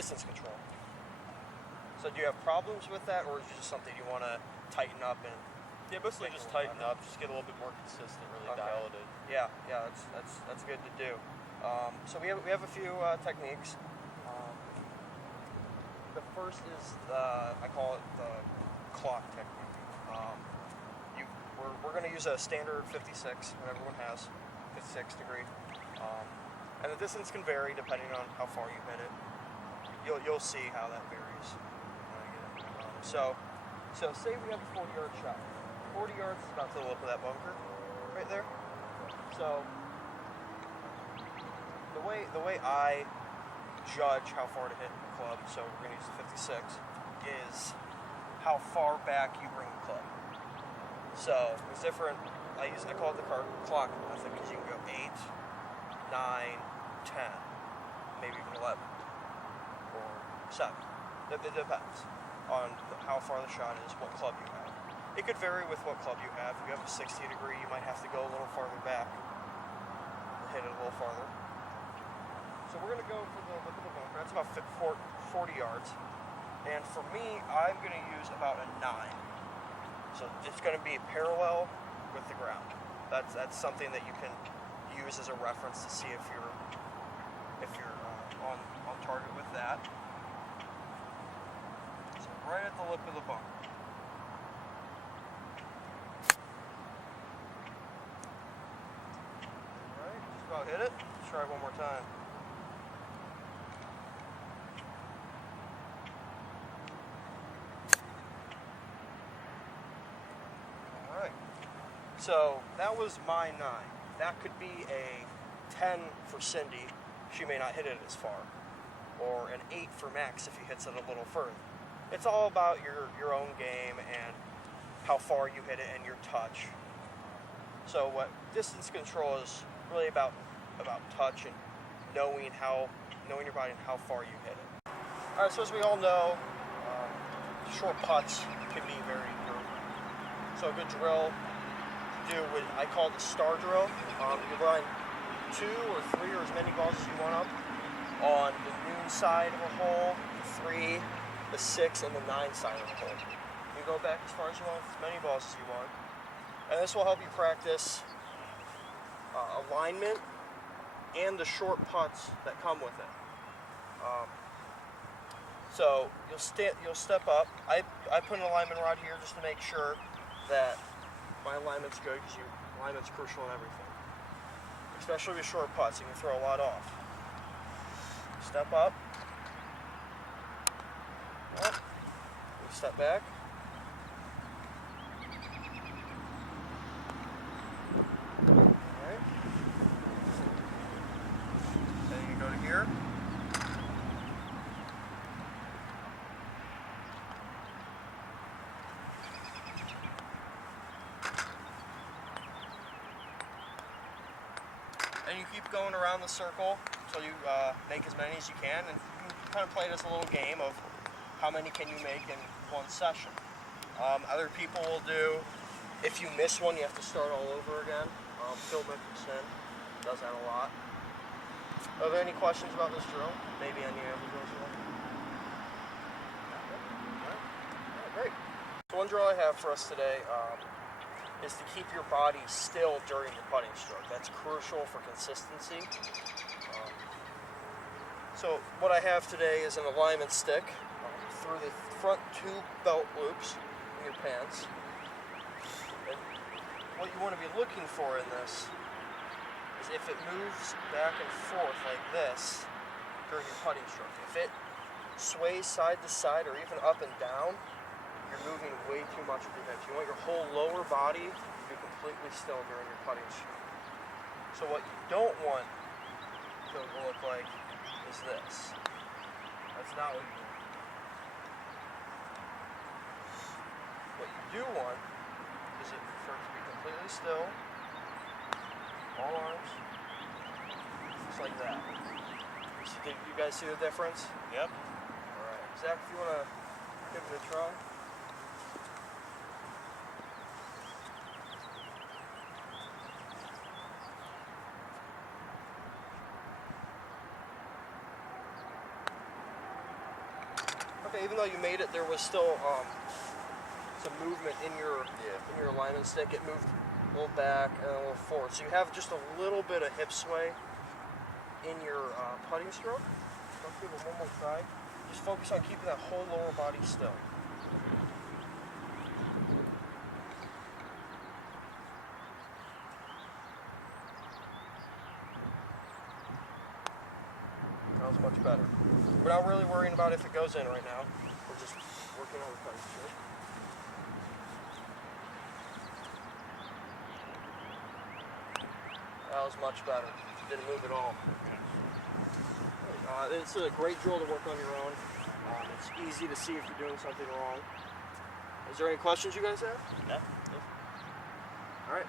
distance control. So do you have problems with that, or is it just something you want to tighten up and? Yeah, mostly just tighten up, just get a little bit more consistent, really dial it in. Yeah, that's good to do. So we have a few techniques. The first is I call it the clock technique. We're going to use a standard 56, what everyone has, 56 degree, and the distance can vary depending on how far you hit it. You'll see how that varies. So say we have a 40-yard shot. 40 yards is about to the lip of that bunker, right there. So the way I judge how far to hit the club, so we're going to use the 56, is how far back you bring the club. So it's different. I call it the clock method because you can go 8, 9, 10, maybe even 11, or 7. It depends on how far the shot is, what club you have. It could vary with what club you have. If you have a 60 degree, you might have to go a little farther back, hit it a little farther. So we're going to go for the lip of the bunker. That's about 40 yards. And for me, I'm going to use about a 9. So it's going to be parallel with the ground. That's something that you can use as a reference to see if you're on target with that. So right at the lip of the bunker. All right, just about hit it. Let's try it one more time. So that was my 9. That could be a 10 for Cindy. She may not hit it as far. Or an 8 for Max if he hits it a little further. It's all about your own game and how far you hit it and your touch. So what distance control is really about touch and knowing your body and how far you hit it. All right, so as we all know, short putts can be very good. So a good drill do what I call the star drill. You line 2 or 3 or as many balls as you want up on the noon side of a hole, the 3, the 6, and the 9 side of the hole. You go back as far as you want, as many balls as you want. And this will help you practice alignment and the short putts that come with it. So you'll step up. I put an alignment rod here just to make sure that my alignment's good, because alignment's crucial in everything. Especially with short putts, you can throw a lot off. Step up. Step back. Alright. Then you go to here. And you keep going around the circle until you make as many as you can, and you can kind of play this a little game of how many can you make in one session. Other people will do, if you miss one, you have to start all over again. Phil Mickelson does that a lot. Are there any questions about this drill? Maybe any other drills you like? Alright, great. So one drill I have for us today is to keep your body still during the putting stroke. That's crucial for consistency. So what I have today is an alignment stick through the front 2 belt loops in your pants. And what you want to be looking for in this is if it moves back and forth like this during your putting stroke. If it sways side to side or even up and down, you're moving way too much with your hips. You want your whole lower body to be completely still during your putting stroke. So what you don't want to look like is this. That's not what you want. What you do want is for it to be completely still, all arms, just like that. Did you guys see the difference? Yep. Alright, Zach, if you want to give it a try. even though you made it, there was still some movement in your alignment stick. It moved a little back and a little forward. So you have just a little bit of hip sway in your putting stroke. Let's give it one more try. Just focus on keeping that whole lower body still. That was much better. We're not really worrying about if it goes in right now. We're just working on the putting stroke. That was much better. Didn't move at all. It's a great drill to work on your own. It's easy to see if you're doing something wrong. Is there any questions you guys have? No. All right.